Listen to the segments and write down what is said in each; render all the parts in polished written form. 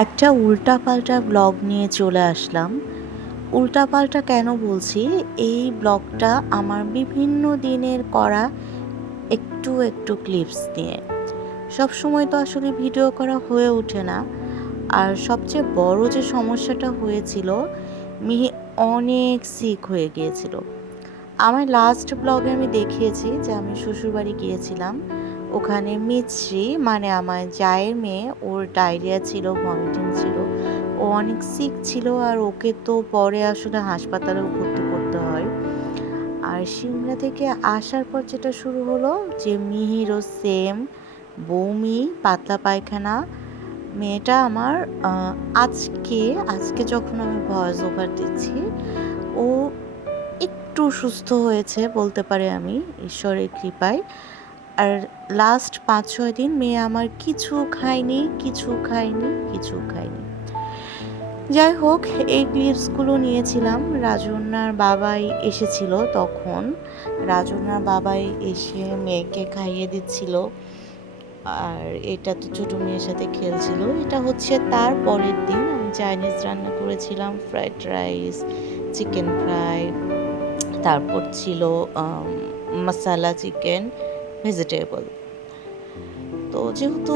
একটা উল্টাপাল্টা ব্লগ নিয়ে চলে আসলাম। উল্টাপাল্টা কেন বলছি? এই ব্লগটা আমার বিভিন্ন দিনের করা একটু একটু ক্লিপস নিয়ে। সবসময় তো আসলে ভিডিও করা হয়ে ওঠে না। আর সবচেয়ে বড় যে সমস্যাটা হয়েছিল, মিহি অনেক সিক হয়ে গিয়েছিল। আমার লাস্ট ব্লগে আমি দেখিয়েছি যে আমি শ্বশুরবাড়ি গিয়েছিলাম। ওখানে মিছরি মানে আমার জায়ের মেয়ে, ওর ডায়রিয়া ছিল, ভমিটিং ছিল, ও অনেক সিক ছিল। আর ওকে তো পরে আসলে হাসপাতালেও ভর্তি করতে হয়। আর সিমলা থেকে আসার পর যেটা শুরু হলো যে মিহিরও সেম বমি, পাতলা পায়খানা। মেয়েটা আমার আজকে আজকে যখন আমি ভয়েস ওভার দিচ্ছি, ও একটু সুস্থ হয়েছে বলতে পারি আমি, ঈশ্বরের কৃপায়। আর লাস্ট 5-6 দিন মেয়ে আমার কিছু খায়নি, কিছু খায়নি, কিছু খায়নি। যাই হোক, এই ক্লিপসগুলো নিয়েছিলাম। রাজন্যার বাবাই এসেছিল তখন। রাজন্যার বাবাই এসে মেয়েকে খাইয়ে দিচ্ছিল। আর এটা তো ছোটো মেয়ের সাথে খেলছিল। এটা হচ্ছে তার পরের দিন আমি চাইনিজ রান্না করেছিলাম, ফ্রাইড রাইস, চিকেন ফ্রাই, তারপর ছিল মশালা চিকেন, ভেজিটেবল। তো যেহেতু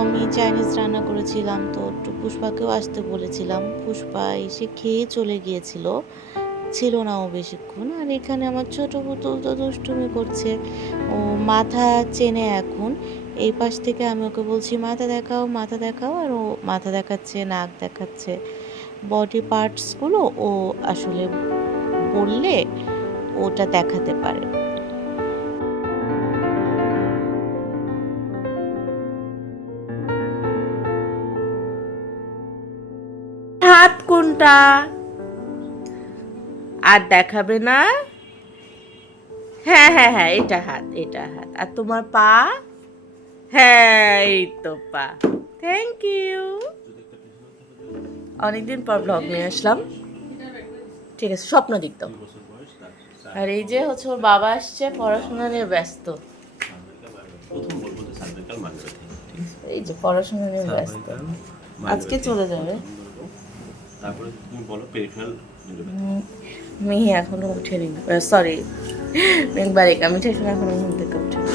আমি চাইনিজ রান্না করেছিলাম, তো একটু পুষ্পাকেও আসতে বলেছিলাম। পুষ্পা এসে খেয়ে চলে গিয়েছিল, ছিল না ও বেশিক্ষণ। আর এখানে আমার ছোট পুতুল তো দুষ্টুমি করছে, ও মাথা চেনে এখন। এই পাশ থেকে আমি ওকে বলছি মাথা দেখাও, মাথা দেখাও, আর ও মাথা দেখাচ্ছে, নাক দেখাচ্ছে। বডি পার্টসগুলো ও আসলে বললে ওটা দেখাতে পারে। হাত কোনটা? আর দেখাবে না? হ্যাঁ হ্যাঁ হ্যাঁ, এটা হাত, এটা হাত। আর তোমার পা? হ্যাঁ, এই তো পা। Thank you. অনেকদিন পর ব্লগ নিয়ে আসলাম। ঠিক আছে, স্বপ্ন দিত। আর এই যে হচ্ছে ওর বাবা আসছে, পড়াশোনা নিয়ে ব্যস্ত। এই যে পড়াশোনা নিয়ে ব্যস্ত, আজকে চলে যাবে। তারপরে তুমি বলো পেরিফেরাল মিহি এখনো উঠেনি, সরি মেঘবারিকা, আমি ঠিক এখনো ঘুম থেকে উঠেনি।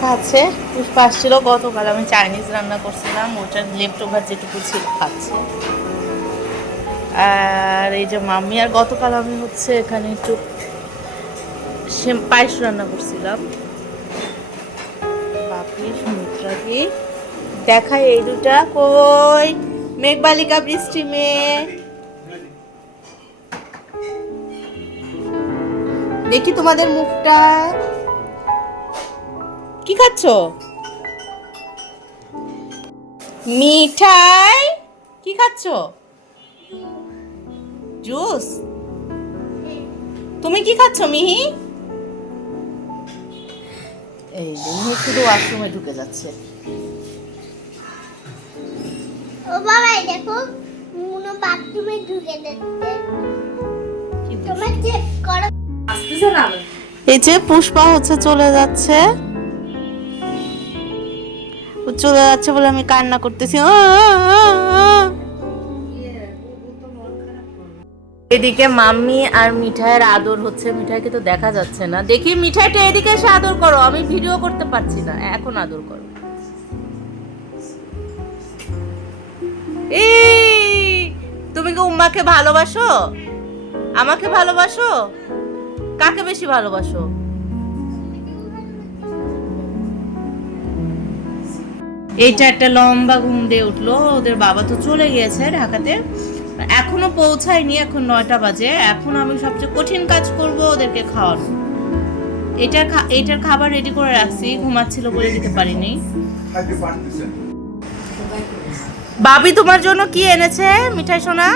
খাচ্ছে, পুষ্পা আসছিল গতকাল, আমি চাইনিজ রান্না করছিলাম, ওটার লেফট ওভার যেটুকু ছিল খাচ্ছে। আর এই যে মাম্মি, আর গতকাল আমি হচ্ছে এখানে একটু পায়েস রান্না করছিলাম। বাপি সুমিত্রাকে দেখাই, এই দুটা কই? মেঘবালিকা, বৃষ্টি মেয়ে, দেখি তোমাদের মুখটা। কি খাচ্ছ? মিঠাই? কি খাচ্ছ? জুস? তুমি কি খাচ্ছ মিহি? এই যে মিহি শুধু ওয়াশরুমে ঢুকে যাচ্ছে। ও বাবা, দেখো মুনো বাথরুমে ঢুকে যাচ্ছে। তোমার চেক করো। এই যে পুষ্পা হচ্ছে চলে যাচ্ছে, চলে যাচ্ছে বলে আমি কান্না করতেছি। এদিকে মাম্মি আর মিঠাইয়ের আদর হচ্ছে। মিঠাইকে তো দেখা যাচ্ছে না, দেখি মিঠাইটা এদিকে এসে আদর করো, আমি ভিডিও করতে পারছি না, এখন আদর করো। এই তুমি কি উম্মাকে ভালোবাসো? আমাকে ভালোবাসো? কাকে বেশি ভালোবাসো? এইটা একটা লম্বা ঘুম দিয়ে উঠলো, ওদের বাবা তো চলে গিয়েছে ঢাকাতে, এখনো পৌঁছায়নি, এখন 9টা বাজে। এখন আমি সবচেয়ে কঠিন কাজ করব, ওদেরকে খাওয়ানো। এটার খাবার রেডি করে রাখছি, ঘুমাচ্ছিল বলে দিতে পারিনি। বাবি তোমার জন্য কি এনেছে মিঠাই সোনা?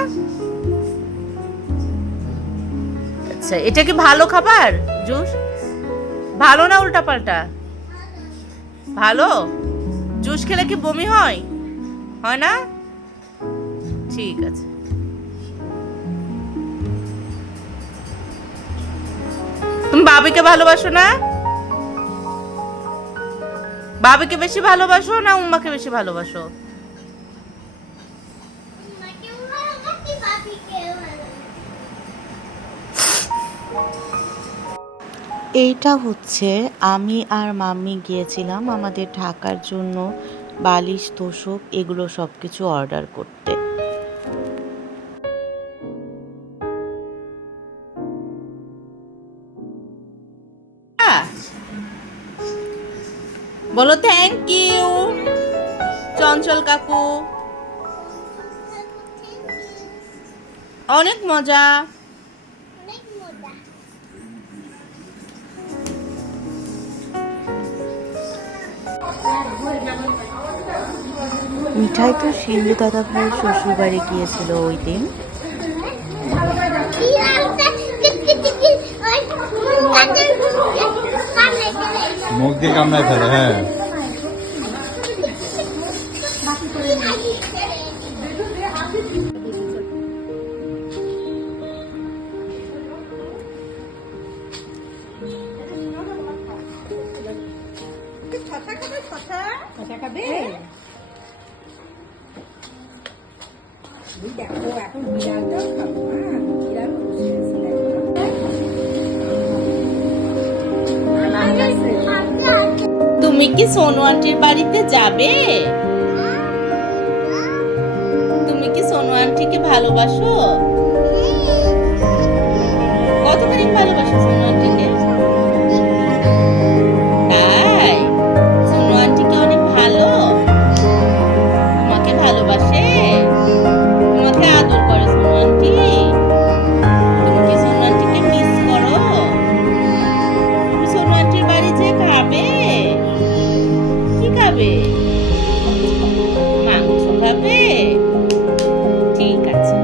আচ্ছা, এটা কি ভালো খাবার? জুস ভালো না উল্টা পাল্টা? ভালো। জুস খেলে কি বমি হয়? হয় না? ঠিক আছে। তুমি বাবিকে ভালোবাসো না? বাবিকে বেশি ভালোবাসো না উম্মাকে বেশি ভালোবাসো? এইটা হচ্ছে আমি আর মাম্মি গিয়েছিলাম আমাদের ঢাকার জন্য বালিশ তোশক এগুলো সব কিছু অর্ডার করতে। বলো থ্যাংক ইউ চঞ্চল কাকু, অনেক মজা। অনেক মজা। মিঠাই তো শিন্দু দাদা ভাই শ্বশুর বাড়ি গিয়েছিল ওই দিন। কি আছে? টিকি টিকি ওই কাদের সামনে চলে এসো। মুখ দিয়ে কামড়ায় ফেলে, হ্যাঁ। তুমি কি সোনু আন্টির বাড়িতে যাবে? তুমি কি সোনু আন্টিকে ভালোবাসো? কতখানি ভালোবাসো সোনু আন্টিকে? তাই সোনু আন্টি কি অনেক ভালো? তোমাকে ভালোবাসে? তোমাকে আদর করে সোনু আন্টি? তুমি কি সোনু আন্টিকে মিস করো? তুমি সোনু আন্টির বাড়ি যে খাবে? কি খাবে? মাংস খাবে? ঠিক আছে,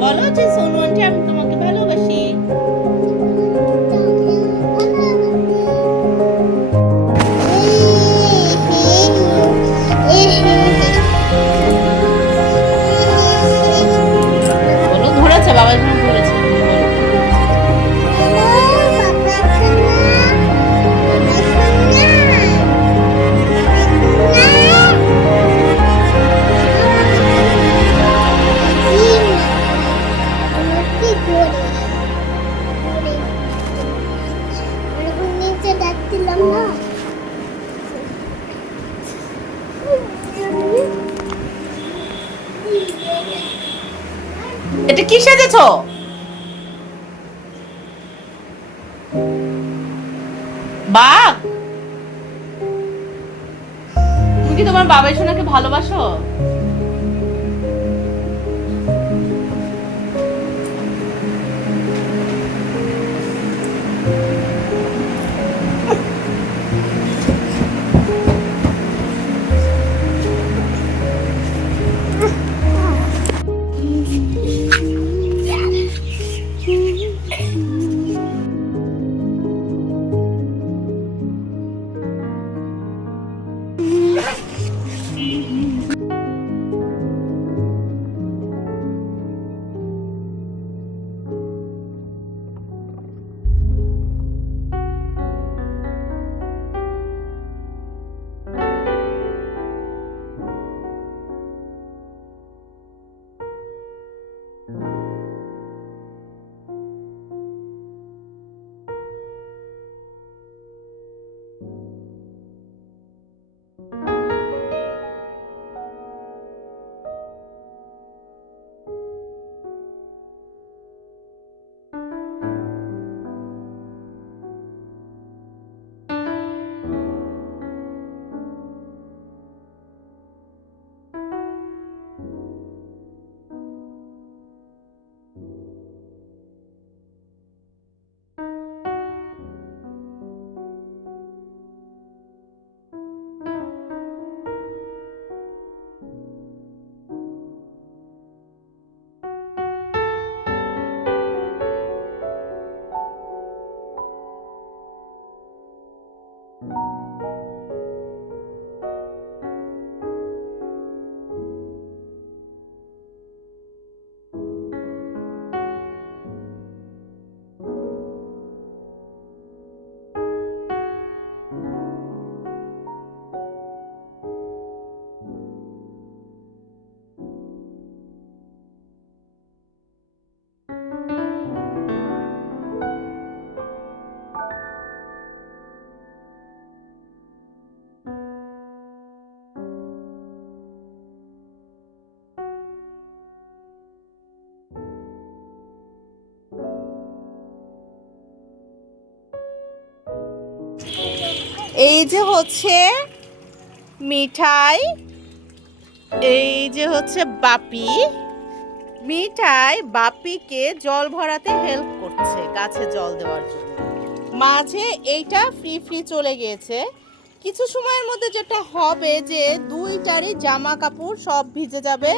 বলো যে সোনু আন্টি আমি তোমাকে ভালোবাসি। বলো ধরেছে, বাবা এখানে ধরেছে, বলো। এটা কি সেজেছো? বাঘ? তুমি কি তোমার বাবা সোনাকে ভালোবাসো? এই যে হচ্ছে মিঠাই, এই যে হচ্ছে বাপি। মিঠাই বাপিকে জল ভরাতে হেল্প করছে, গাছে জল দেওয়ার জন্য। মাঝে এইটা ফ্রি ফ্রি চলে গিয়েছে। কিছু সময়ের মধ্যে যেটা হবে যে দুইটারই জামা কাপড় সব ভিজে যাবে,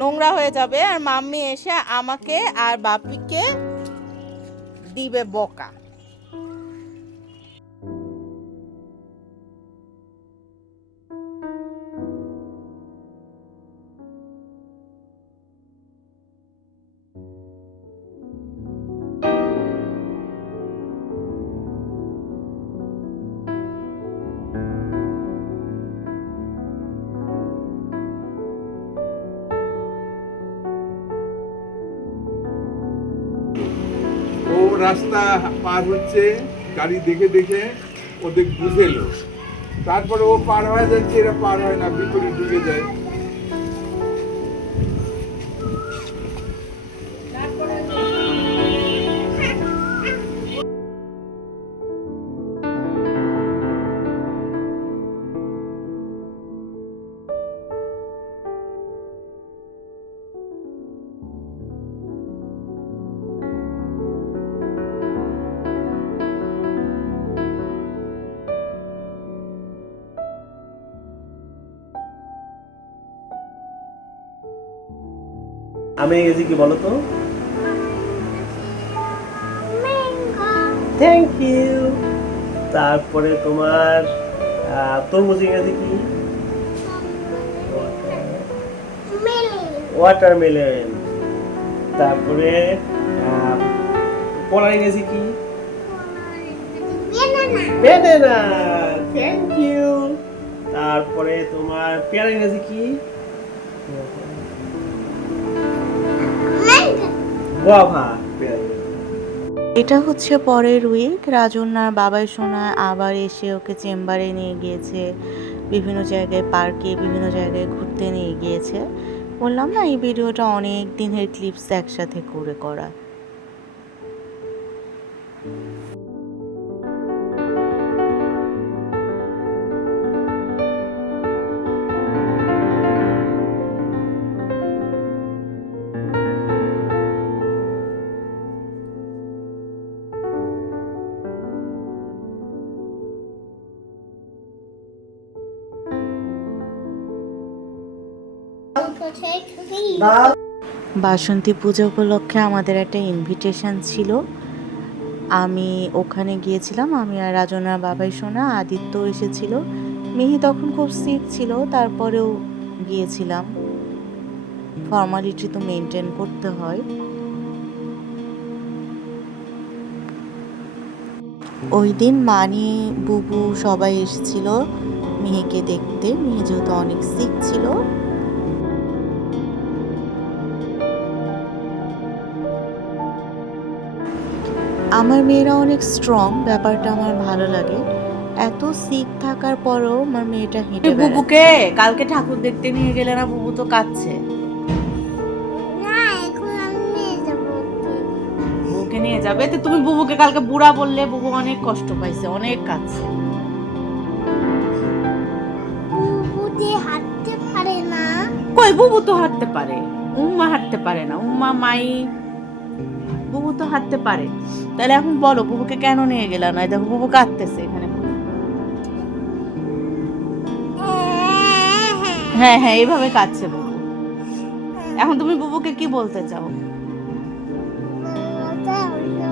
নোংরা হয়ে যাবে, আর মাম্মি এসে আমাকে আর বাপিকে দিবে বকা। ও রাস্তা পার হচ্ছে গাড়ি দেখে দেখে ওদের বুঝেলো, তারপরে ও পার হয়ে যাচ্ছে, এরা পার হয় না, ভিতরে ঢুকে যায়। আমি ইংরেজি কি বলো তো? Mango thank you. তারপরে তোমার তরমুজ ইংরেজি কি? Melon watermelon. তারপরে কলার ইংরেজি কি? বেনানা বেদানা। Thank you. তারপরে তোমার পেয়ারা ইংরেজি কি? Mango guava. পেয়ারা। এটা হচ্ছে পরের উইক। রাজন্যার বাবাই সোনা আবার এসে ওকে চেম্বারে নিয়ে গিয়েছে, বিভিন্ন জায়গায় পার্কে, বিভিন্ন জায়গায় ঘুরতে নিয়ে গিয়েছে। বললাম না এই ভিডিওটা অনেক দিনের ক্লিপস একসাথে করে করা। বাসন্তী পূজা উপলক্ষে আমাদের একটা ইনভিটেশন ছিল, আমি ওখানে গিয়েছিলাম। আমি আর রাজনার বাবাই সোনা, আদিত্য এসেছিল, মিহি তখন খুব সিক ছিল, তারপরেও গিয়েছিলাম। ফর্মালিটি তো মেনটেন করতে হয়। ওই দিন মানি, বুবু সবাই এসেছিল মিহিকে দেখতে। মিহি যেহেতু অনেক সিক ছিল। আমার মেয়েরা অনেক স্ট্রং, ব্যাপারটা আমার ভালো লাগে। এত সিক থাকার পরও আমার মেয়েটা হেঁটে বেড়ায়। বুবুকে কালকে ঠাকুর দেখতে নিয়ে গেলে না? বুবু তো কাঁদছে। না এখন আমি নিয়ে যাবো ওকে। বুবুকে নিয়ে যাবে তো? তুমি বুবুকে কালকে বুড়া বললে, বুবু অনেক কষ্ট পাইছে, অনেক কাঁদছে। বুবু যে হাঁটতে পারে না। কই, বুবু তো হাঁটতে পারে, উম্মা হাঁটতে পারে না। উম্মা মাই, বুবু তো হাঁটতে পারে। তাহলে এখন বলো বুবুকে কেন নিয়ে গেলা না? দেখো বুবু কাঁদতেছে এখানে। হ্যাঁ হ্যাঁ, এইভাবে কাঁদছে বুবু। এখন তুমি বুবুকে কি বলতে চাও?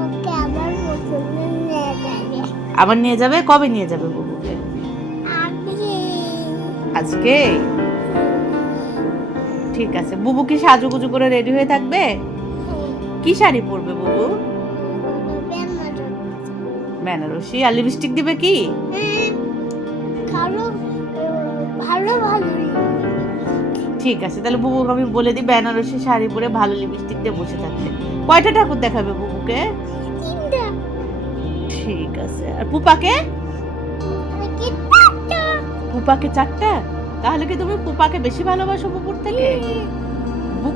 ওকে আবার পছন্দ নিয়ে যাবে। আবার নিয়ে যাবে? কবে নিয়ে যাবে বুবুকে? আজকে? ঠিক আছে। বুবু কি সাজুগুজু করে রেডি হয়ে থাকবে? কি শাড়ি পরবে বুবু? বেনারসি। আর লিপস্টিক দিবে কি? ভালো ভালো ভালো ঠিক আছে, তাহলে বুবুকে আমি বলে দিই বেনারসি শাড়ি পরে ভালো লিপস্টিক দিয়ে বসে থাকতে। কয়টা ঠাকুর দেখাবে বুবুকে? তিনটা। ঠিক আছে। আর পুপাকে? পুপাকে 4টা। তাহলে কি তুমি পুপাকে বেশি ভালোবাসো বুবুর থেকে?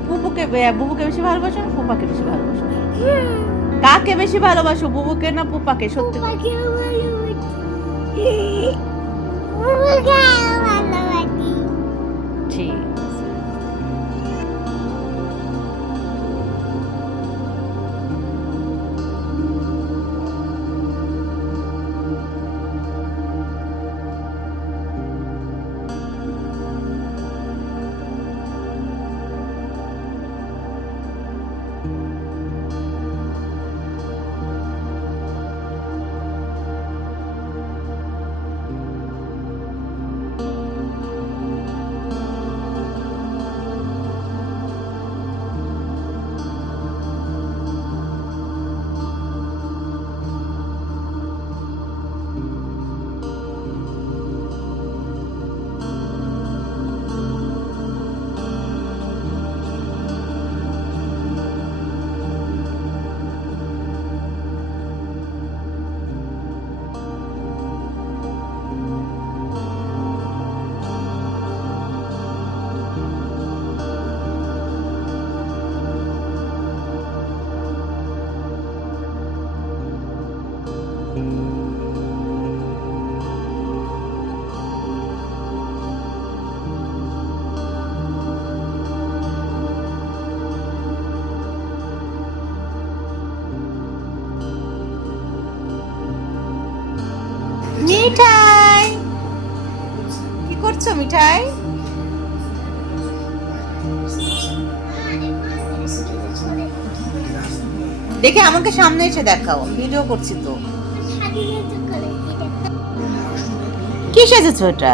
বুবুকে বেশি ভালোবাসো না পুপাকে বেশি ভালোবাসো? কাকে বেশি ভালোবাসো, বুবুকে না পুপাকে? সত্যি ভালোবাসি। ঠিক আছে। মিঠাই, কি করছো মিঠাই? দেখে আমাকে সামনে এসে দেখাও, ভিডিও করছি তো। কি সেজেছো এটা?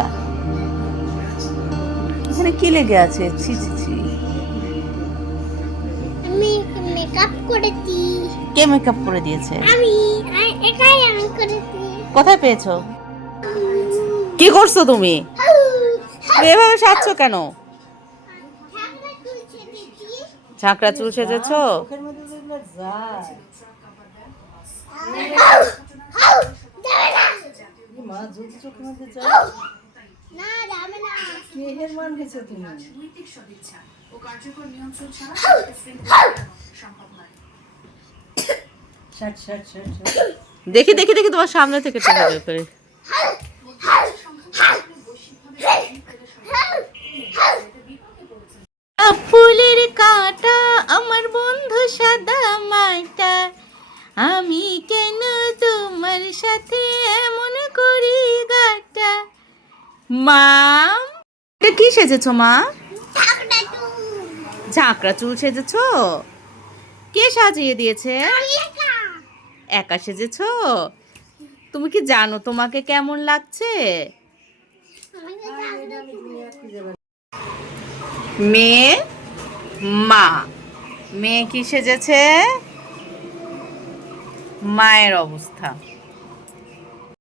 এখানে কি লেগে আছে? ছি ছি ছি। আমি মেকআপ করেছি। কে মেকআপ করে দিয়েছে? এটাই আমি করেছি। কোথায় পেয়েছো? কি করছো তুমি? এভাবে সাজছো কেন? ঝাঁকড়া চুল সেজেছো? না যাবে না। দেখি দেখি দেখি তোমার সামনে থেকে টেনে বের করে। ফুলের কাঁটা আমার বন্ধু সাদা মাটা, আমি কেন তোমার সাথে এমন করি গাটা। মা, এটা কি সেজেছো মা? ঝাঁকড়া চুল সেজেছো? কে সাজিয়ে দিয়েছে? একা সেজেছো? তুমি কি জানো তোমাকে কেমন লাগছে? মেয়ে মা, মেয়ে কি সেজেছে? মায়ের অবস্থা।